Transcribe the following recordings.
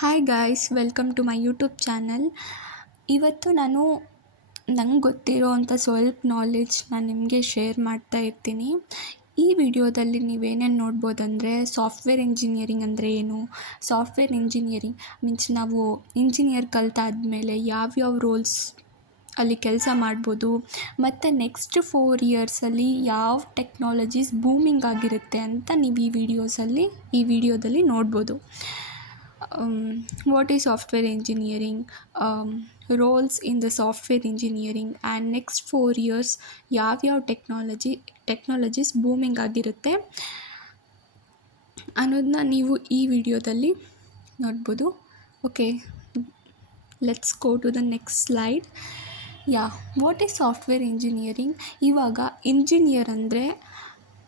Hi guys, welcome to my YouTube channel. ಇವತ್ತು ನಂಗೆ ಗೊತ್ತಿರೋ ಅಂಥ ಸ್ವಲ್ಪ ನಾಲೆಡ್ಜ್ ನಾನು ನಿಮಗೆ ಶೇರ್ ಮಾಡ್ತಾ ಇರ್ತೀನಿ. ಈ ವಿಡಿಯೋದಲ್ಲಿ ನೀವೇನೇನು ನೋಡ್ಬೋದಂದರೆ, ಸಾಫ್ಟ್ವೇರ್ ಇಂಜಿನಿಯರಿಂಗ್ ಅಂದರೆ ಏನು, ಸಾಫ್ಟ್ವೇರ್ ಇಂಜಿನಿಯರಿಂಗ್ ಮೀನ್ಸ್ ನಾವು ಇಂಜಿನಿಯರ್ ಕಲ್ತಾದ್ಮೇಲೆ ಯಾವ್ಯಾವ ರೋಲ್ಸ್ ಅಲ್ಲಿ ಕೆಲಸ ಮಾಡ್ಬೋದು, ಮತ್ತು ನೆಕ್ಸ್ಟ್ 4 ಇಯರ್ಸಲ್ಲಿ ಯಾವ ಟೆಕ್ನಾಲಜೀಸ್ ಬೂಮಿಂಗ್ ಆಗಿರುತ್ತೆ ಅಂತ ನೀವು ಈ ವಿಡಿಯೋದಲ್ಲಿ ನೋಡ್ಬೋದು. What is software engineering, roles in the software engineering and next 4 years ಯಾವ್ಯಾವ ಟೆಕ್ನಾಲಜೀಸ್ ಬೂಮಿಂಗ್ ಆಗಿರುತ್ತೆ ಅನ್ನೋದನ್ನ ನೀವು ಈ ವಿಡಿಯೋದಲ್ಲಿ ನೋಡ್ಬೋದು. Okay, let's go to the next slide. What is software engineering? ಇವಾಗ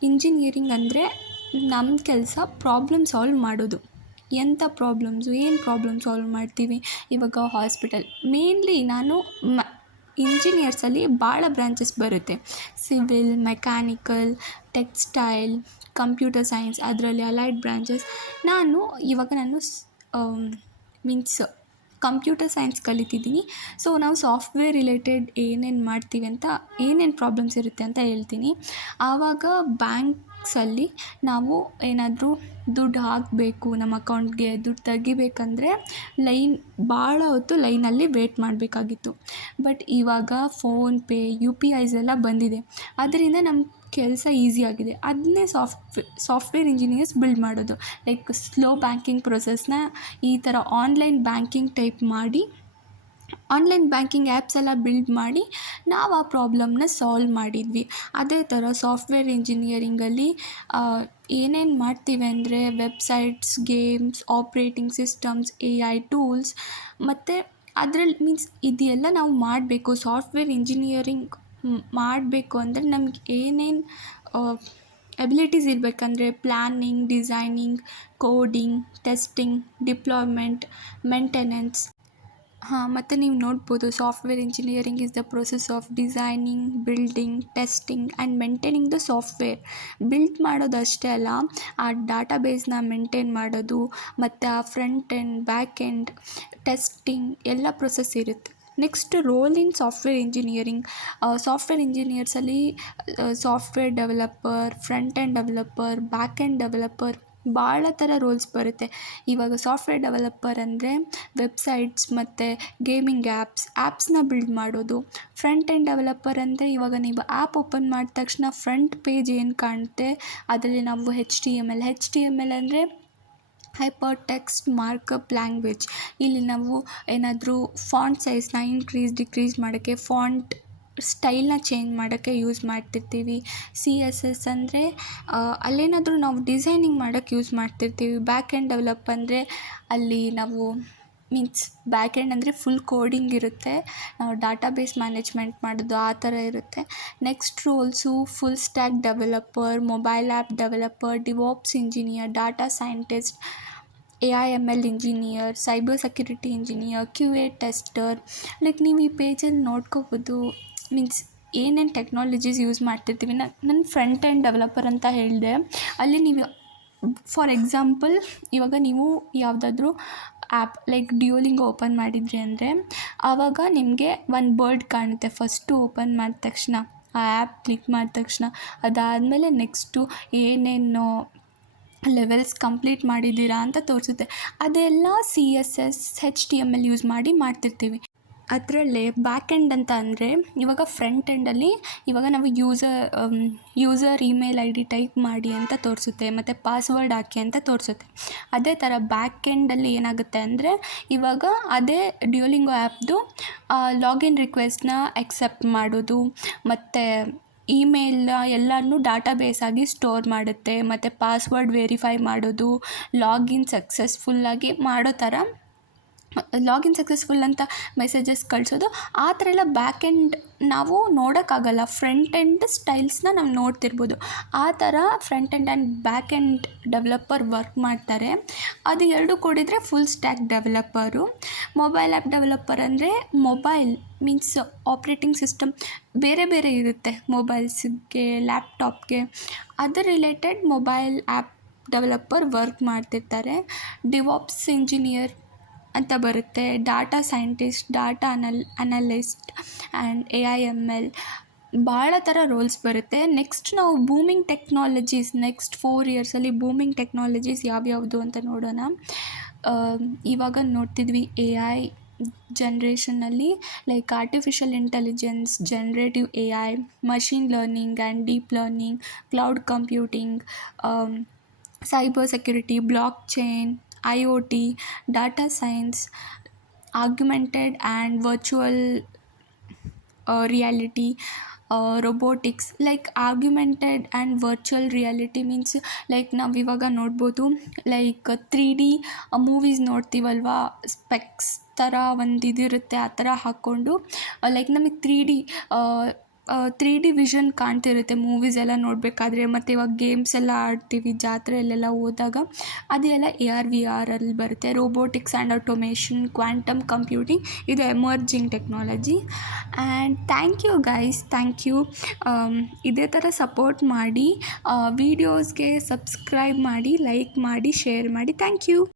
ಇಂಜಿನಿಯರಿಂಗ್ ಅಂದರೆ ನಮ್ಮ ಕೆಲಸ ಪ್ರಾಬ್ಲಮ್ ಸಾಲ್ವ್ ಮಾಡೋದು. ಎಂಥ ಪ್ರಾಬ್ಲಮ್ಸು, ಏನು ಪ್ರಾಬ್ಲಮ್ ಸಾಲ್ವ್ ಮಾಡ್ತೀವಿ? ಇವಾಗ ಹಾಸ್ಪಿಟಲ್ ಮೇನ್ಲಿ ಇಂಜಿನಿಯರ್ಸಲ್ಲಿ ಭಾಳ ಬ್ರಾಂಚಸ್ ಬರುತ್ತೆ. Civil, mechanical, textile, computer science, ಅದರಲ್ಲಿ ಅಲೈಡ್ ಬ್ರಾಂಚಸ್. ನಾನು ಕಂಪ್ಯೂಟರ್ ಸೈನ್ಸ್ ಕಲಿತಿದ್ದೀನಿ. ಸೊ ನಾವು ಸಾಫ್ಟ್ವೇರ್ ರಿಲೇಟೆಡ್ ಏನೇನು ಮಾಡ್ತೀವಿ ಅಂತ, ಏನೇನು ಪ್ರಾಬ್ಲಮ್ಸ್ ಇರುತ್ತೆ ಅಂತ ಹೇಳ್ತೀನಿ. ಆವಾಗ ಬ್ಯಾಂಕ್ಸಲ್ಲಿ ನಾವು ಏನಾದರೂ ದುಡ್ಡು ಹಾಕಬೇಕು, ನಮ್ಮ ಅಕೌಂಟ್ಗೆ ದುಡ್ಡು ತೆಗಿಬೇಕಂದ್ರೆ ಭಾಳ ಹೊತ್ತು ಲೈನಲ್ಲಿ ವೇಟ್ ಮಾಡಬೇಕಾಗಿತ್ತು. ಬಟ್ ಇವಾಗ ಫೋನ್ಪೇ, UPIs ಎಲ್ಲ ಬಂದಿದೆ. ಅದರಿಂದ ನಮ್ಮ ಕೆಲಸ ಈಸಿಯಾಗಿದೆ. ಅದನ್ನೇ ಸಾಫ್ಟ್ವೇರ್ ಇಂಜಿನಿಯರ್ಸ್ ಬಿಲ್ಡ್ ಮಾಡೋದು. ಲೈಕ್ ಸ್ಲೋ ಬ್ಯಾಂಕಿಂಗ್ ಪ್ರೊಸೆಸ್ನ ಈ ಥರ ಆನ್ಲೈನ್ ಬ್ಯಾಂಕಿಂಗ್ ಟೈಪ್ ಮಾಡಿ, ಆನ್ಲೈನ್ ಬ್ಯಾಂಕಿಂಗ್ ಆ್ಯಪ್ಸ್ ಎಲ್ಲ ಬಿಲ್ಡ್ ಮಾಡಿ ನಾವು ಆ ಪ್ರಾಬ್ಲಮ್ನ ಸಾಲ್ವ್ ಮಾಡಿದ್ವಿ. ಅದೇ ಥರ ಸಾಫ್ಟ್ವೇರ್ ಇಂಜಿನಿಯರಿಂಗಲ್ಲಿ ಏನೇನು ಮಾಡ್ತೀವಿ ಅಂದರೆ, websites, games, operating systems, AI tools, ಮತ್ತು ಅದರಲ್ಲಿ ಇದೆಲ್ಲ ನಾವು ಮಾಡಬೇಕು. ಸಾಫ್ಟ್ವೇರ್ ಇಂಜಿನಿಯರಿಂಗ್ ಮಾಡಬೇಕು ಅಂದರೆ ನಮ್ಗೆ ಏನೇನು ಎಬಿಲಿಟೀಸ್ ಇರಬೇಕಂದ್ರೆ, planning, designing, coding, testing, deployment, maintenance. ಮತ್ತು ನೀವು ನೋಡ್ಬೋದು, software engineering is the process of designing, building, testing and maintaining the software. Build ಮಾಡೋದಷ್ಟೇ ಅಲ್ಲ, ಆ ಡಾಟಾಬೇಸ್ನ ಮೇಂಟೈನ್ ಮಾಡೋದು, ಮತ್ತು ಆ front end, back end, testing ಎಲ್ಲ ಪ್ರೊಸೆಸ್ ಇರುತ್ತೆ. Next, role in software engineering. Software ಇಂಜಿನಿಯರ್ಸಲ್ಲಿ software developer, front end developer, back end developer, ಭಾಳ ಥರ ರೋಲ್ಸ್ ಬರುತ್ತೆ. ಇವಾಗ ಸಾಫ್ಟ್ವೇರ್ ಡೆವಲಪರ್ ಅಂದರೆ ವೆಬ್ಸೈಟ್ಸ್ ಮತ್ತು ಗೇಮಿಂಗ್ ಆ್ಯಪ್ಸ್ನ ಬಿಲ್ಡ್ ಮಾಡೋದು. ಫ್ರಂಟ್ ಎಂಡ್ ಡೆವಲಪರ್ ಅಂದರೆ ಇವಾಗ ನೀವು ಆ್ಯಪ್ ಓಪನ್ ಮಾಡಿದ ತಕ್ಷಣ ಫ್ರಂಟ್ ಪೇಜ್ ಏನು ಕಾಣುತ್ತೆ ಅದರಲ್ಲಿ ನಾವು HTML ಅಂದರೆ ಹೈಪರ್ ಟೆಕ್ಸ್ಟ್ ಮಾರ್ಕಪ್ ಲ್ಯಾಂಗ್ವೇಜ್. ಇಲ್ಲಿ ನಾವು ಏನಾದರೂ ಫಾಂಟ್ ಸೈಜ್ನ ಡಿಕ್ರೀಸ್ ಮಾಡೋಕ್ಕೆ, ಫಾಂಟ್ ಸ್ಟೈಲ್ನ ಚೇಂಜ್ ಮಾಡೋಕ್ಕೆ ಯೂಸ್ ಮಾಡ್ತಿರ್ತೀವಿ. CSS ಅಂದರೆ ಅಲ್ಲೇನಾದರೂ ನಾವು ಡಿಸೈನಿಂಗ್ ಮಾಡೋಕ್ಕೆ ಯೂಸ್ ಮಾಡ್ತಿರ್ತೀವಿ. ಬ್ಯಾಕ್ ಎಂಡ್ ಡೆವಲಪ್ ಅಂದರೆ ಅಲ್ಲಿ ನಾವು ಬ್ಯಾಕ್ ಎಂಡ್ ಅಂದರೆ ಫುಲ್ ಕೋಡಿಂಗ್ ಇರುತ್ತೆ, ನಾವು ಡಾಟಾಬೇಸ್ ಮ್ಯಾನೇಜ್ಮೆಂಟ್ ಮಾಡೋದು ಆ ಥರ ಇರುತ್ತೆ. Next roles full stack developer, mobile app developer, DevOps engineer, data scientist, AI/ML engineer, cyber security engineer, QA tester. Like ನೀವು ಈ ಪೇಜಲ್ಲಿ ನೋಡ್ಕೋಬೋದು, ಏನೇನು ಟೆಕ್ನಾಲಜೀಸ್ ಯೂಸ್ ಮಾಡ್ತಿರ್ತೀವಿ. ನನ್ನ ಫ್ರಂಟ್ ಎಂಡ್ ಡೆವಲಪರ್ ಅಂತ ಹೇಳಿದೆ. ಅಲ್ಲಿ ನೀವು ಫಾರ್ ಎಕ್ಸಾಂಪಲ್, ಇವಾಗ ನೀವು ಯಾವುದಾದ್ರೂ ಆ್ಯಪ್ ಲೈಕ್ ಡ್ಯೂಲಿಂಗೋ ಓಪನ್ ಮಾಡಿದ್ರಿ ಅಂದರೆ, ಆವಾಗ ನಿಮಗೆ ಒಂದು ಬರ್ಡ್ ಕಾಣುತ್ತೆ ಫಸ್ಟು ಓಪನ್ ಮಾಡಿದ ತಕ್ಷಣ. ಆ ಆ್ಯಪ್ ಕ್ಲಿಕ್ ಮಾಡಿದ ತಕ್ಷಣ ಅದಾದಮೇಲೆ ನೆಕ್ಸ್ಟು ಏನೇನು ಲೆವೆಲ್ಸ್ ಕಂಪ್ಲೀಟ್ ಮಾಡಿದ್ದೀರಾ ಅಂತ ತೋರಿಸುತ್ತೆ. ಅದೆಲ್ಲ CSS, HTML ಯೂಸ್ ಮಾಡಿ ಮಾಡ್ತಿರ್ತೀವಿ. ಅದರಲ್ಲೇ ಬ್ಯಾಕ್ ಎಂಡ್ ಅಂತ ಅಂದರೆ, ಇವಾಗ ಫ್ರಂಟ್ ಎಂಡಲ್ಲಿ ಇವಾಗ ನಾವು ಯೂಸರ್ ಇಮೇಲ್ ID ಟೈಪ್ ಮಾಡಿ ಅಂತ ತೋರಿಸುತ್ತೆ, ಮತ್ತು ಪಾಸ್ವರ್ಡ್ ಹಾಕಿ ಅಂತ ತೋರಿಸುತ್ತೆ. ಅದೇ ಥರ ಬ್ಯಾಕ್ ಎಂಡಲ್ಲಿ ಏನಾಗುತ್ತೆ ಅಂದರೆ, ಇವಾಗ ಅದೇ ಡ್ಯೂಲಿಂಗೋ ಆ್ಯಪ್ದು ಲಾಗಿನ್ ರಿಕ್ವೆಸ್ಟ್ನ ಎಕ್ಸೆಪ್ಟ್ ಮಾಡೋದು, ಮತ್ತು ಇಮೇಲ್ನ ಎಲ್ಲನೂ ಡಾಟಾಬೇಸ್ ಆಗಿ ಸ್ಟೋರ್ ಮಾಡುತ್ತೆ, ಮತ್ತು ಪಾಸ್ವರ್ಡ್ ವೆರಿಫೈ ಮಾಡೋದು, ಲಾಗಿನ್ ಸಕ್ಸಸ್ಫುಲ್ಲಾಗಿ ಮಾಡೋ ಥರ, ಲಾಗಿನ್ ಸಕ್ಸಸ್ಫುಲ್ ಅಂತ ಮೆಸೇಜಸ್ ಕಳಿಸೋದು. ಆ ಥರ ಎಲ್ಲ ಬ್ಯಾಕ್ ಎಂಡ್ ನಾವು ನೋಡೋಕ್ಕಾಗಲ್ಲ. ಫ್ರಂಟ್ ಎಂಡ್ ಸ್ಟೈಲ್ಸ್ನ ನಾವು ನೋಡ್ತಿರ್ಬೋದು. ಆ ಥರ front end and back end developer work ಮಾಡ್ತಾರೆ. ಅದು ಎರಡು ಕೂಡಿದರೆ full stack developer. Mobile app developer ಅಂದರೆ ಮೊಬೈಲ್ ಆಪ್ರೇಟಿಂಗ್ ಸಿಸ್ಟಮ್ ಬೇರೆ ಬೇರೆ ಇರುತ್ತೆ, ಮೊಬೈಲ್ಸ್ಗೆ, ಲ್ಯಾಪ್ಟಾಪ್ಗೆ, ಅದರ related mobile app developer work ಮಾಡ್ತಿರ್ತಾರೆ. ಡಿವಾಪ್ಸ್ ಇಂಜಿನಿಯರ್ ಅಂತ ಬರುತ್ತೆ, data scientist, data analyst and AI/ML ಭಾಳ ಥರ ರೋಲ್ಸ್ ಬರುತ್ತೆ. ನೆಕ್ಸ್ಟ್ ನಾವು ಬೂಮಿಂಗ್ ಟೆಕ್ನಾಲಜೀಸ್, ನೆಕ್ಸ್ಟ್ 4 ಇಯರ್ಸಲ್ಲಿ ಬೂಮಿಂಗ್ ಟೆಕ್ನಾಲಜೀಸ್ ಯಾವ್ಯಾವುದು ಅಂತ ನೋಡೋಣ. ಇವಾಗ ನೋಡ್ತಿದ್ವಿ AI ಜನ್ರೇಷನ್ನಲ್ಲಿ like artificial intelligence, generative AI, machine learning and deep learning, cloud computing, cyber security, blockchain, IoT, data science, augmented and virtual reality, robotics. Like augmented and virtual reality means like ನಾವು ಇವಾಗ ನೋಡ್ಬೋದು, like 3D movies ನೋಡ್ತೀವಲ್ವ, specs ಥರ ಒಂದು ಇದಿರುತ್ತೆ, ಆ ಥರ ಹಾಕ್ಕೊಂಡು like ನಮಗೆ 3D ವಿಷನ್ ಕಾಣ್ತಿರುತ್ತೆ ಮೂವೀಸ್ ಎಲ್ಲ ನೋಡಬೇಕಾದ್ರೆ. ಮತ್ತು ಇವಾಗ ಗೇಮ್ಸ್ ಎಲ್ಲ ಆಡ್ತೀವಿ ಜಾತ್ರೆಯಲ್ಲೆಲ್ಲ ಹೋದಾಗ, ಅದೆಲ್ಲ AR/VR ಬರುತ್ತೆ. Robotics and automation, quantum computing, ಇದು emerging technology. And thank you guys, thank you. ಇದೇ ಥರ ಸಪೋರ್ಟ್ ಮಾಡಿ, ವೀಡಿಯೋಸ್ಗೆ ಸಬ್ಸ್ಕ್ರೈಬ್ ಮಾಡಿ, ಲೈಕ್ ಮಾಡಿ, ಶೇರ್ ಮಾಡಿ. Thank you.